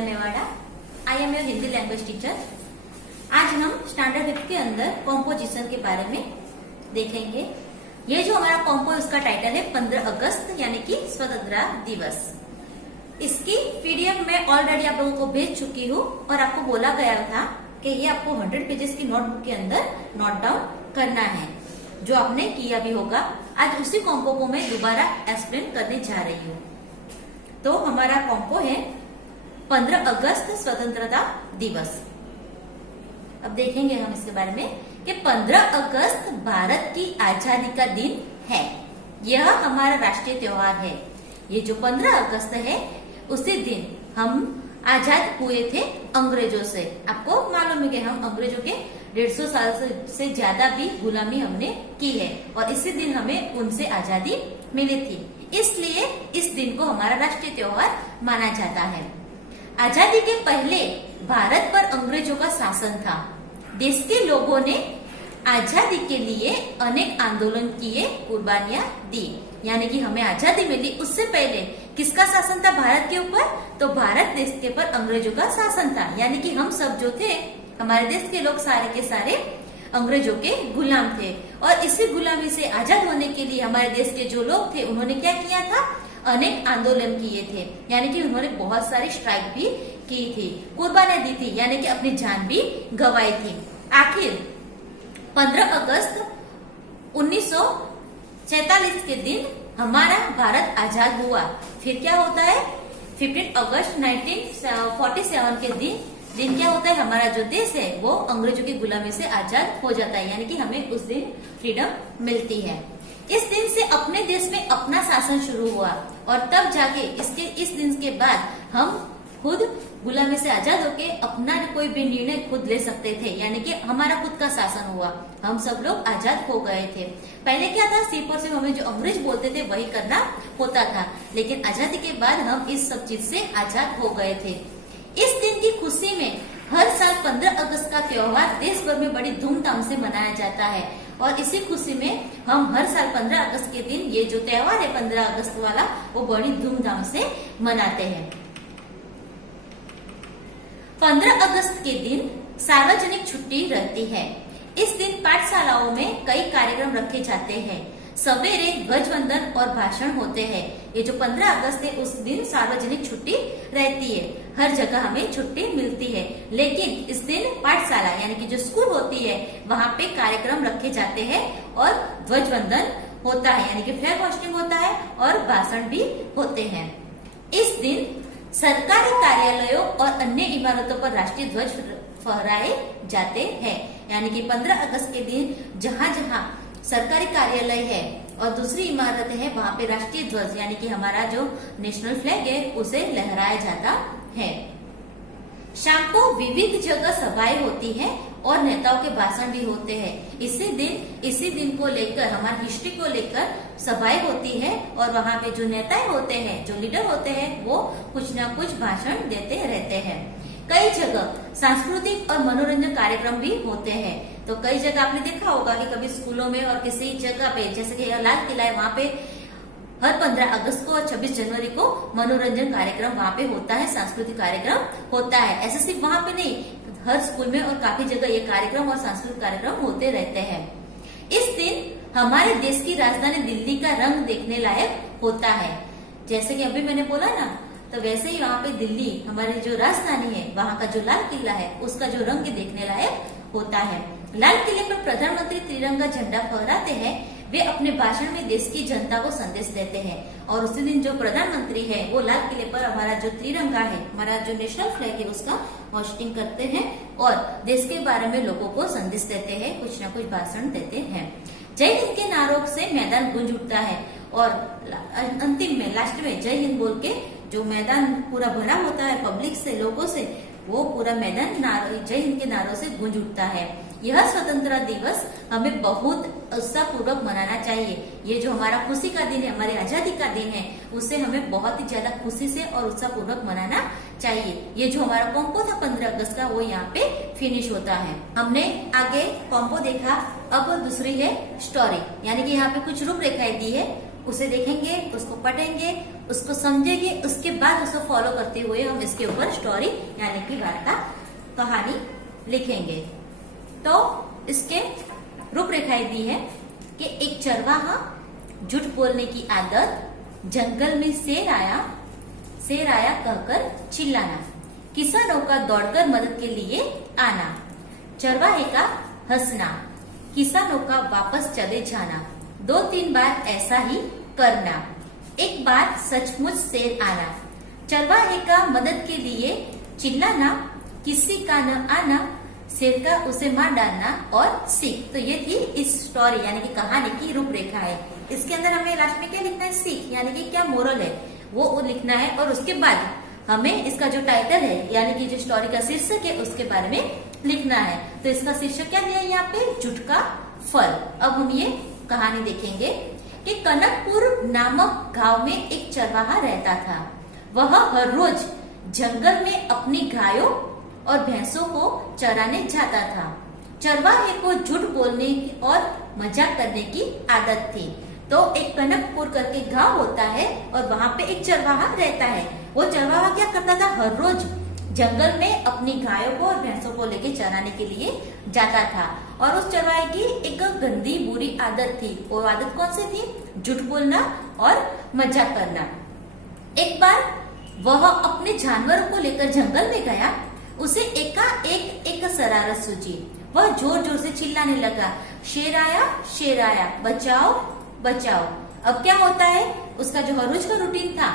Puja Mewara. I am your Hindi language teacher. आज हम standard 5 के अंदर कॉम्पोजिशन के बारे में देखेंगे। ये जो हमारा कॉम्पो, उसका टाइटल है 15 अगस्त यानी कि स्वतंत्रता दिवस। इसकी पीडीएफ में ऑलरेडी आप लोगों को भेज चुकी हूँ और आपको बोला गया था कि ये आपको 100 पेजेस की नोटबुक के अंदर नोट डाउन करना है, जो आपने किया भी होगा। आज उसी कॉम्पो को मैं दोबारा एक्सप्लेन करने जा रही हूँ। तो हमारा कॉम्पो है 15 अगस्त स्वतंत्रता दिवस। अब देखेंगे हम इसके बारे में कि 15 अगस्त भारत की आजादी का दिन है। यह हमारा राष्ट्रीय त्योहार है। ये जो 15 अगस्त है, उसी दिन हम आजाद हुए थे अंग्रेजों से। आपको मालूम है कि हम अंग्रेजों के 150 साल से ज्यादा भी गुलामी हमने की है और इसी दिन हमें उनसे आजादी मिली थी। इसलिए इस दिन को हमारा राष्ट्रीय त्योहार माना जाता है। आजादी के पहले भारत पर अंग्रेजों का शासन था। देश के लोगों ने आजादी के लिए अनेक आंदोलन किए, कुर्बानियां दी। यानी कि हमें आजादी मिली, उससे पहले किसका शासन था भारत के ऊपर? तो भारत देश के ऊपर अंग्रेजों का शासन था। यानी कि हम सब जो थे, हमारे देश के लोग सारे के सारे अंग्रेजों के गुलाम थे। और इसी गुलामी से आजाद होने के लिए हमारे देश के जो लोग थे, उन्होंने क्या किया था? अनेक आंदोलन किए थे। यानी कि उन्होंने बहुत सारी स्ट्राइक भी की थी, कुर्बानियां दी थी, यानी कि अपनी जान भी गंवाई थी। आखिर 15 अगस्त 1947 के दिन हमारा भारत आजाद हुआ। फिर क्या होता है? 15 अगस्त 1947 के दिन क्या होता है? हमारा जो देश है वो अंग्रेजों की गुलामी से आजाद हो जाता है। यानी कि हमें उस दिन फ्रीडम मिलती है। इस दिन से अपने देश में अपना शासन शुरू हुआ और तब जाके इस दिन के बाद हम खुद गुलामी से आजाद होके अपना कोई भी निर्णय खुद ले सकते थे। यानी कि हमारा खुद का शासन हुआ, हम सब लोग आजाद हो गए थे। पहले क्या था? सिर्फ और सिर्फ हमें जो अंग्रेज बोलते थे वही करना होता था, लेकिन आजादी के बाद हम इस सब चीज से आजाद हो गए थे। इस दिन की खुशी में हर साल 15 अगस्त का त्योहार देश भर में बड़ी धूमधाम से मनाया जाता है और इसी खुशी में हम हर साल 15 अगस्त के दिन ये जो त्योहार है 15 अगस्त वाला, वो बड़ी धूमधाम से मनाते हैं। 15 अगस्त के दिन सार्वजनिक छुट्टी रहती है। इस दिन पाठशालाओं में कई कार्यक्रम रखे जाते हैं। सवेरे ध्वजवंदन और भाषण होते हैं। ये जो 15 अगस्त है, उस दिन सार्वजनिक छुट्टी रहती है। हर जगह हमें छुट्टी मिलती है, लेकिन इस दिन पाठशाला यानी कि जो स्कूल होती है, वहाँ पे कार्यक्रम रखे जाते हैं और ध्वजवंदन होता है, यानी कि फ्लैग होस्टिंग होता है और भाषण भी होते हैं। इस दिन सरकारी कार्यालयों और अन्य इमारतों पर राष्ट्रीय ध्वज फहराए जाते हैं। यानी कि 15 अगस्त के दिन जहाँ जहाँ सरकारी कार्यालय है और दूसरी इमारतें हैं, वहाँ पे राष्ट्रीय ध्वज यानी कि हमारा जो नेशनल फ्लैग है उसे लहराया जाता है। शाम को विविध जगह सभाएं होती हैं और नेताओं के भाषण भी होते हैं। इसी दिन को लेकर, हमारी हिस्ट्री को लेकर सभाएं होती है और वहाँ पे जो नेता होते हैं, जो लीडर होते हैं, वो कुछ ना कुछ भाषण देते रहते हैं। कई जगह सांस्कृतिक और मनोरंजन कार्यक्रम भी होते हैं। तो कई जगह आपने देखा होगा कि कभी स्कूलों में और किसी जगह पे, जैसे कि लाल किला है, वहाँ पे हर 15 अगस्त को और 26 जनवरी को मनोरंजन कार्यक्रम वहाँ पे होता है, सांस्कृतिक कार्यक्रम होता है। ऐसे सिर्फ वहाँ पे नहीं, हर स्कूल में और काफी जगह ये कार्यक्रम और सांस्कृतिक कार्यक्रम होते रहते हैं। इस दिन हमारे देश की राजधानी दिल्ली का रंग देखने लायक होता है। जैसे कि अभी मैंने बोला ना, तो वैसे ही वहाँ पे दिल्ली, हमारी जो राजधानी है, वहाँ का जो लाल किला है, उसका जो रंग देखने लायक होता है। लाल किले पर प्रधानमंत्री तिरंगा झंडा फहराते हैं। वे अपने भाषण में देश की जनता को संदेश देते हैं और उसी दिन जो प्रधानमंत्री है, वो लाल किले पर हमारा जो तिरंगा है, हमारा जो नेशनल फ्लैग है, उसका होस्टिंग करते हैं और देश के बारे में लोगों को संदेश देते हैं, कुछ न कुछ भाषण देते हैं। जय हिंद के नारों से मैदान गूंज उठता है और अंतिम में, लास्ट में जय हिंद बोल के जो मैदान पूरा भरा होता है पब्लिक से, लोगों से, वो पूरा मैदान जय हिंद के नारों से गूंज उठता है। यह स्वतंत्रता दिवस हमें बहुत उत्साह पूर्वक मनाना चाहिए। ये जो हमारा खुशी का दिन है, हमारी आजादी का दिन है, उसे हमें बहुत ही ज्यादा खुशी से और उत्साह पूर्वक मनाना चाहिए। ये जो हमारा कॉम्पो था 15 अगस्त का, वो यहाँ पे फिनिश होता है। हमने आगे कॉम्पो देखा, अब दूसरी है स्टोरी। यानी कि यहाँ पे कुछ रूपरेखाएं दी है उसे देखेंगे, उसको पढ़ेंगे, उसको समझेंगे, उसके बाद उसको फॉलो करते हुए हम इसके ऊपर स्टोरी यानी कि वार्ता कहानी लिखेंगे। तो इसके रूपरेखाएं दी है कि एक चरवाहा, झूठ बोलने की आदत, जंगल में शेर आया कहकर चिल्लाना, किसानों का दौड़कर मदद के लिए आना, चरवाहे का हंसना, किसानों का वापस चले जाना, 2-3 बार ऐसा ही करना, एक बार सचमुच शेर आना, चरवाहे का मदद के लिए चिल्लाना, किसी का न आना, शेर का उसे मार डालना और सीख। तो ये थी इस स्टोरी यानी कि कहानी की रूपरेखा है। इसके अंदर हमें लास्ट में क्या लिखना है, सीख यानी कि क्या मोरल है वो लिखना है, और उसके बाद हमें इसका जो टाइटल है यानी कि जो स्टोरी का शीर्षक है उसके बारे में लिखना है। तो इसका शीर्षक क्या दिया है यहाँ पे, झूठ का फल। अब हम ये कहानी देखेंगे कि कनकपुर नामक गांव में एक चरवाहा रहता था। वह हर रोज जंगल में अपनी गायों और भैंसों को चराने जाता था। चरवाहे को झूठ बोलने और मजाक करने की आदत थी। तो एक कनकपुर करके गांव होता है और वहाँ पे एक चरवाहा रहता है। वो चरवाहा क्या करता था, हर रोज जंगल में अपनी गायों को और भैंसों को लेके चराने के लिए जाता था। और उस चरवाहे की एक गंदी बुरी आदत थी। वो आदत कौन सी थी, झूठ बोलना और मजाक करना। एक बार वह अपने जानवरों को लेकर जंगल में गया। उसे एकाएक एक शरारत सूझी। वह जोर जोर से चिल्लाने लगा, शेर आया, बचाओ बचाओ। अब क्या होता है, उसका जो हर रोज का रूटीन था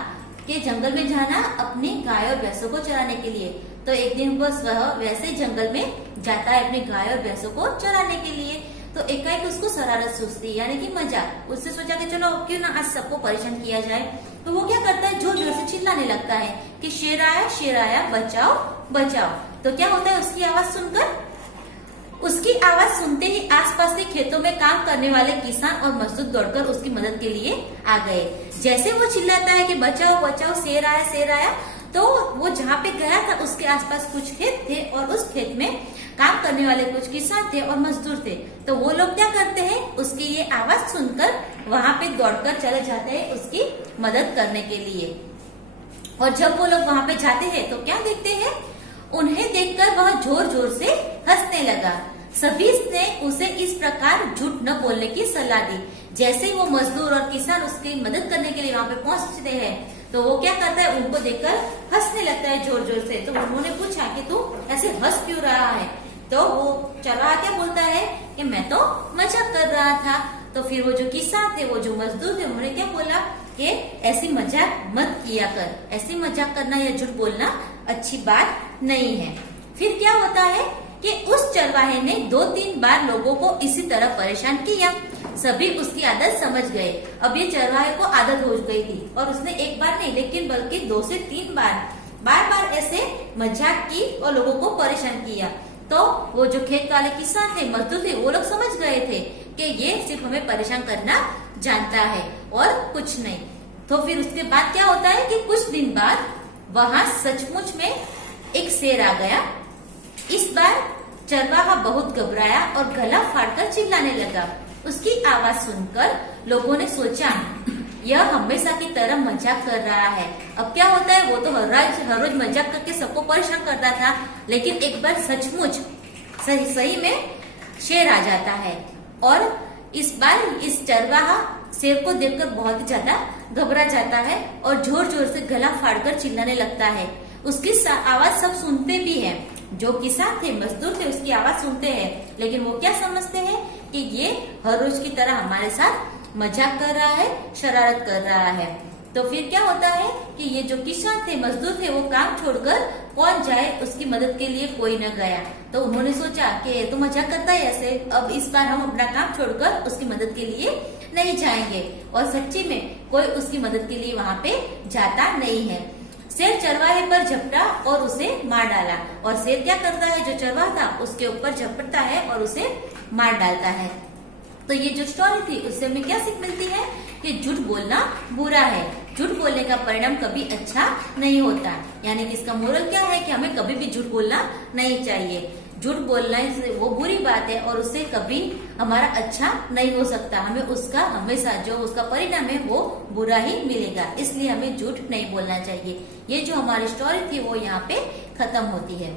कि जंगल में जाना अपनी गाय और भैंसों को चराने के लिए। तो एक दिन बस वह वैसे ही जंगल में जाता है अपनी गाय और भैंसों को चराने के लिए। तो एकाएक उसको शरारत सूझती यानी कि मजाक। उससे सोचा कि चलो क्यों ना आज सबको परेशान किया जाए। तो वो क्या करता है, जोर जोर से चिल्लाने लगता है कि शेर आया, बचाओ बचाओ। तो क्या होता है, उसकी आवाज सुनते ही आसपास के खेतों में काम करने वाले किसान और मजदूर दौड़कर उसकी मदद के लिए आ गए। जैसे वो चिल्लाता है कि बचाओ बचाओ, शेर आया, तो वो जहाँ पे गया था उसके आसपास कुछ खेत थे और उस खेत में काम करने वाले कुछ किसान थे और मजदूर थे। तो वो लोग क्या करते हैं, उसकी ये आवाज सुनकर वहां पे दौड़कर चले जाते हैं उसकी मदद करने के लिए। और जब वो लोग वहां पे जाते हैं तो क्या देखते हैं, उन्हें देखकर वह जोर जोर से हंसने लगा। सभी ने उसे इस प्रकार झूठ न बोलने की सलाह दी। जैसे ही वो मजदूर और किसान उसकी मदद करने के लिए वहां पे पहुंचते हैं तो वो क्या करता है, उनको देखकर हंसने लगता है जोर जोर से। तो उन्होंने पूछा कि तू ऐसे हंस क्यों रहा है। तो वो चरवाहा क्या बोलता है कि मैं तो मजाक कर रहा था। तो फिर वो जो किसान थे, वो जो मजदूर थे, उन्होंने क्या बोला कि ऐसी मजाक मत किया कर, ऐसी मजाक करना या झूठ बोलना अच्छी बात नहीं है। फिर क्या होता है कि उस चरवाहे ने 2-3 बार लोगों को इसी तरह परेशान किया। सभी उसकी आदत समझ गए। अब ये चरवाहे को आदत हो गई थी और उसने एक बार नहीं लेकिन बल्कि 2 से 3 बार ऐसे मजाक की और लोगों को परेशान किया। तो वो जो खेत वाले किसान थे, मजदूर थे, वो लोग समझ गए थे कि ये सिर्फ हमें परेशान करना जानता है और कुछ नहीं। तो फिर उसके बाद क्या होता है कि कुछ दिन बाद वहां सचमुच में एक शेर आ गया। इस बार चरवाहा बहुत घबराया और गला फाड़कर चिल्लाने लगा। उसकी आवाज सुनकर लोगों ने सोचा यह हमेशा की तरह मजाक कर रहा है। अब क्या होता है, वो तो हर रोज मजाक करके सबको परेशान करता था, लेकिन एक बार सचमुच सही में शेर आ जाता है। और इस बार इस चरवाहा शेर को देखकर बहुत ज्यादा घबरा जाता है और जोर जोर से गला फाड़कर चिल्लाने लगता है। उसकी आवाज सब सुनते भी हैं, जो किसान थे, मजदूर थे, उसकी आवाज सुनते हैं, लेकिन वो क्या समझते हैं कि ये हर रोज की तरह हमारे साथ मजाक कर रहा है, शरारत कर रहा है। तो फिर क्या होता है कि ये जो किसान थे, मजदूर थे, वो काम छोड़कर कौन जाए उसकी मदद के लिए, कोई न गया। तो उन्होंने सोचा कि तो मजाक करता है ऐसे, अब इस बार हम अपना काम छोड़कर उसकी मदद के लिए नहीं जाएंगे। और सच्ची में कोई उसकी मदद के लिए वहां पे जाता नहीं है। शेर चरवाहे पर झपटा और उसे मार डाला। और शेर क्या करता है, जो चरवाहा था उसके ऊपर झपटता है और उसे मार डालता है। तो ये जो स्टोरी थी उससे हमें क्या सीख मिलती है कि झूठ बोलना बुरा है, झूठ बोलने का परिणाम कभी अच्छा नहीं होता। यानी कि इसका मोरल क्या है कि हमें कभी भी झूठ बोलना नहीं चाहिए। झूठ बोलना वो बुरी बात है और उससे कभी हमारा अच्छा नहीं हो सकता। हमें उसका हमेशा जो उसका परिणाम है वो बुरा ही मिलेगा, इसलिए हमें झूठ नहीं बोलना चाहिए। ये जो हमारी स्टोरी थी वो यहाँ पे खत्म होती है।